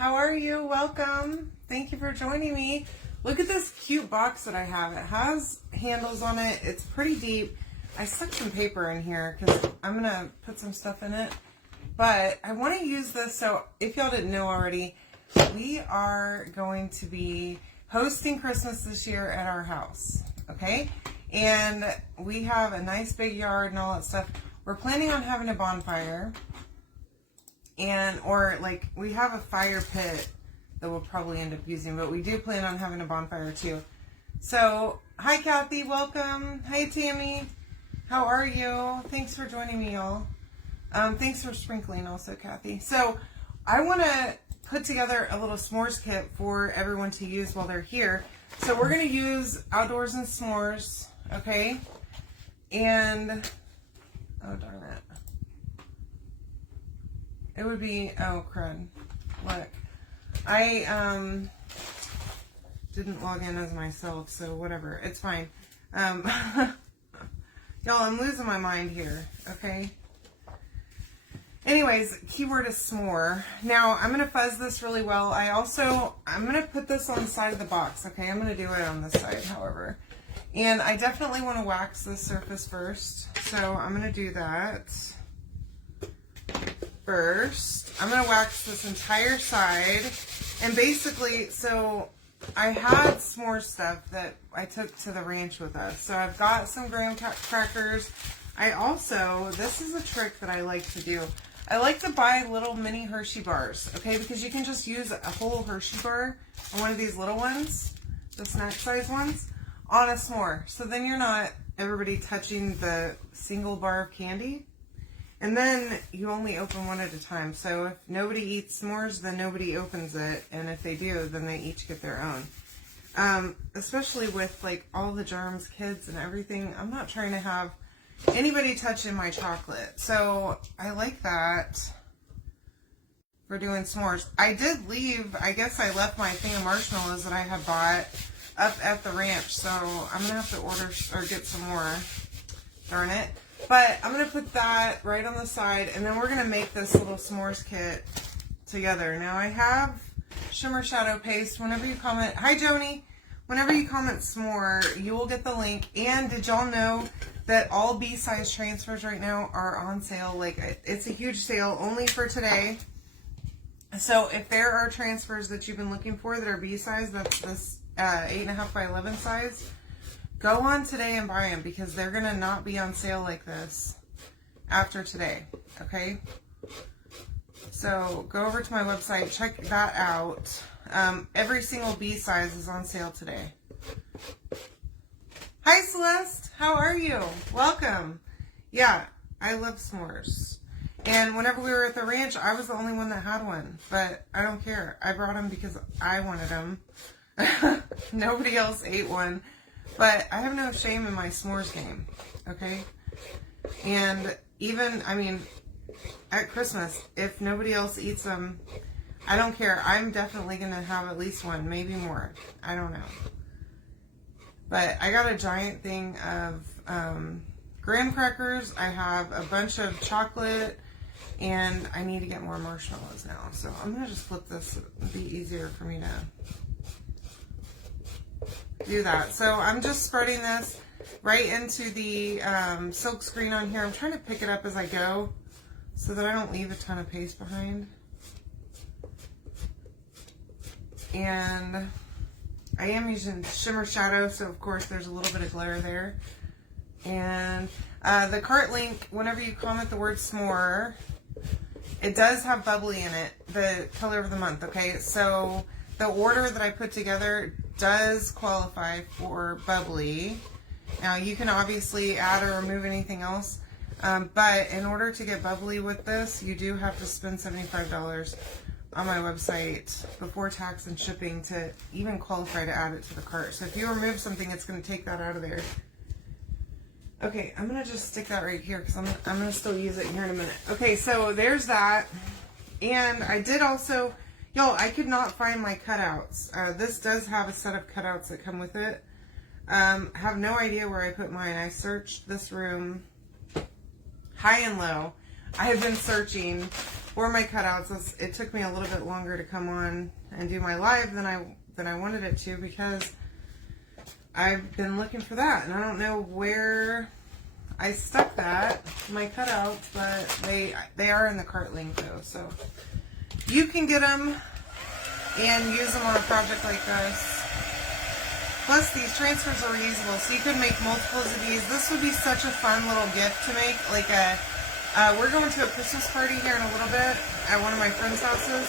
How are you? Welcome. Thank you for joining me. Look at this cute box that I have. It has handles on it. It's pretty deep. I stuck some paper in here because I'm going to put some stuff in it. But I want to use this. So if y'all didn't know already, we are going to be hosting Christmas this year at our house. Okay? And we have a nice big yard and all that stuff. We're planning on having a bonfire. We have a fire pit that we'll probably end up using, but we do plan on having a bonfire too. So, hi Kathy, welcome. Hi Tammy, how are you? Thanks for joining me, y'all. Thanks for sprinkling also, Kathy. So, I want to put together a little s'mores kit for everyone to use while they're here. So, we're going to use Outdoors and S'mores, okay? And, oh darn it. It would be, oh crud, look, I didn't log in as myself, so whatever, it's fine. Y'all, I'm losing my mind here, okay? Anyways, keyword is s'more. Now, I'm going to fuzz this really well. I'm going to put this on the side of the box, okay? I'm going to do it on this side, however. And I definitely want to wax this surface first, so I'm going to do that. First, I'm going to wax this entire side, and basically, so I had s'more stuff that I took to the ranch with us. So I've got some graham crackers. This is a trick that I like to do. I like to buy little mini Hershey bars, okay, because you can just use a whole Hershey bar on one of these little ones, the snack size ones, on a s'more. So then you're not everybody touching the single bar of candy. And then you only open one at a time. So if nobody eats s'mores, then nobody opens it. And if they do, then they each get their own. Especially with like all the germs, kids and everything. I'm not trying to have anybody touching my chocolate. So I like that for doing s'mores. I guess I left my thing of marshmallows that I had bought up at the ranch. So I'm going to have to order or get some more. Darn it. But I'm going to put that right on the side, and then we're going to make this little s'mores kit together. Now, I have Shimmer Shadow Paste. Whenever you comment, hi Joni, whenever you comment s'more, you will get the link. And did y'all know that all B-size transfers right now are on sale? Like, it's a huge sale only for today. So if there are transfers that you've been looking for that are B-size, that's this 8.5 by 11 size, go on today and buy them because they're going to not be on sale like this after today, okay? So go over to my website, check that out. Every single B size is on sale today. Hi Celeste, how are you? Welcome. Yeah, I love s'mores. And whenever we were at the ranch, I was the only one that had one, but I don't care. I brought them because I wanted them. Nobody else ate one. But I have no shame in my s'mores game, okay? And even, at Christmas, if nobody else eats them, I don't care. I'm definitely going to have at least one, maybe more. I don't know. But I got a giant thing of graham crackers. I have a bunch of chocolate, and I need to get more marshmallows now. So I'm going to just flip this. It'll be easier for me to do that. So I'm just spreading this right into the silk screen on here. I'm trying to pick it up as I go so that I don't leave a ton of paste behind. And I am using Shimmer Shadow, so of course there's a little bit of glare there. And the cart link, whenever you comment the word s'more, it does have bubbly in it, the color of the month, okay? So the order that I put together does qualify for bubbly. Now you can obviously add or remove anything else, but in order to get bubbly with this, you do have to spend $75 on my website before tax and shipping to even qualify to add it to the cart. So if you remove something, it's going to take that out of there. Okay, I'm going to just stick that right here because I'm going to still use it here in a minute. Okay, so there's that. And I did also, y'all, I could not find my cutouts. This does have a set of cutouts that come with it. Have no idea where I put mine. I searched this room high and low. I have been searching for my cutouts. It took me a little bit longer to come on and do my live than I wanted it to, because I've been looking for that, and I don't know where I stuck my cutouts, but they are in the cart link though, so you can get them and use them on a project like this. Plus, these transfers are reusable, so you could make multiples of these. This would be such a fun little gift to make. Like we're going to a Christmas party here in a little bit at one of my friends' houses,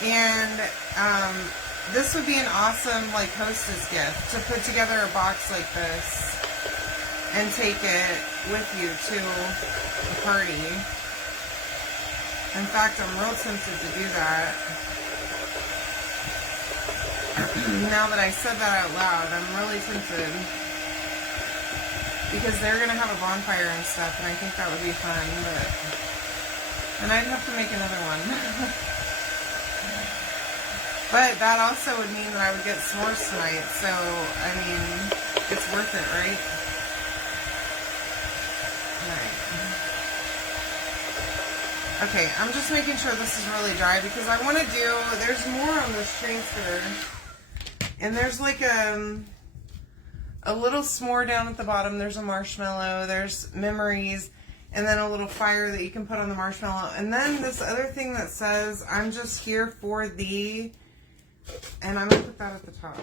and this would be an awesome like hostess gift to put together a box like this and take it with you to the party. In fact, I'm real tempted to do that. Now that I said that out loud, I'm really tempted, because they're going to have a bonfire and stuff, and I think that would be fun, and I'd have to make another one. But that also would mean that I would get s'mores tonight, so, I mean, it's worth it, right? Alright. Okay, I'm just making sure this is really dry, because I want to there's more on this transfer. And there's like a little s'more down at the bottom. There's a marshmallow. There's memories. And then a little fire that you can put on the marshmallow. And then this other thing that says, I'm just here for thee. And I'm going to put that at the top.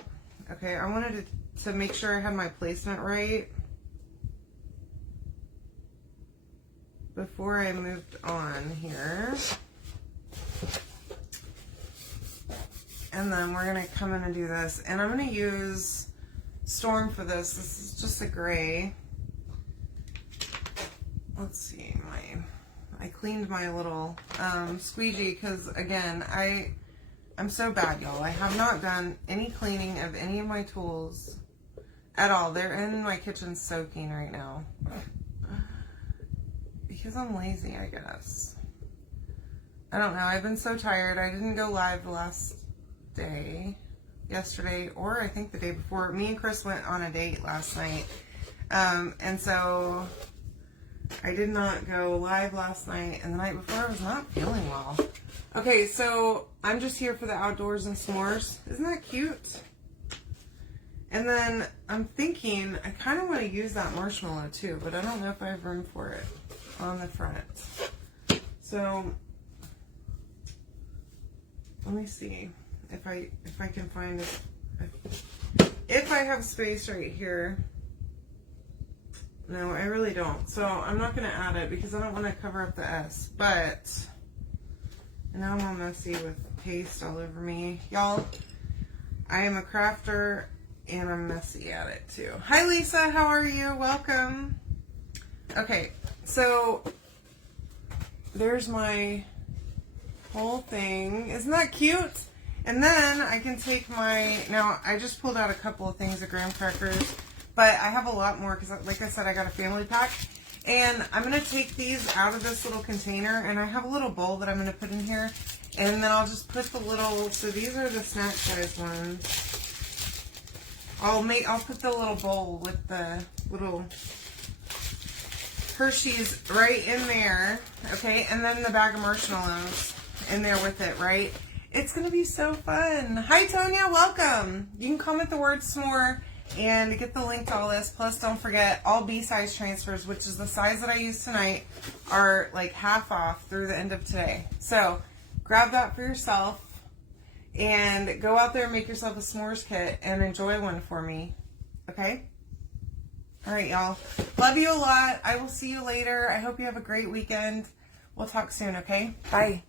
Okay, I wanted to make sure I had my placement right before I moved on here. And then we're going to come in and do this. And I'm going to use Storm for this. This is just a gray. Let's see. I cleaned my little squeegee because, again, I'm so bad, y'all. I have not done any cleaning of any of my tools at all. They're in my kitchen soaking right now. Because I'm lazy, I guess. I don't know. I've been so tired. I didn't go live yesterday, or I think the day before. Me and Chris went on a date last night, and so I did not go live last night, and the night before I was not feeling well. Okay, so I'm just here for the outdoors and s'mores. Isn't that cute? And then I'm thinking I kind of want to use that marshmallow too, but I don't know if I have room for it on the front. So let me see if I can find it. If I have space right here. No, I really don't. So I'm not going to add it because I don't want to cover up the S. But now I'm all messy with paste all over me. Y'all, I am a crafter and I'm messy at it too. Hi Lisa, how are you? Welcome. Okay, so there's my whole thing. Isn't that cute? And then I can take now I just pulled out a couple of things of graham crackers, but I have a lot more because, like I said, I got a family pack. And I'm going to take these out of this little container, and I have a little bowl that I'm going to put in here. And then I'll just put the little, so these are the snack size ones. I'll put the little bowl with the little Hershey's right in there, okay? And then the bag of marshmallows in there with it, right? It's going to be so fun. Hi, Tonya. Welcome. You can comment the word s'more and get the link to all this. Plus, don't forget, all B-size transfers, which is the size that I use tonight, are like half off through the end of today. So grab that for yourself and go out there and make yourself a s'mores kit and enjoy one for me. Okay? All right, y'all. Love you a lot. I will see you later. I hope you have a great weekend. We'll talk soon, okay? Bye.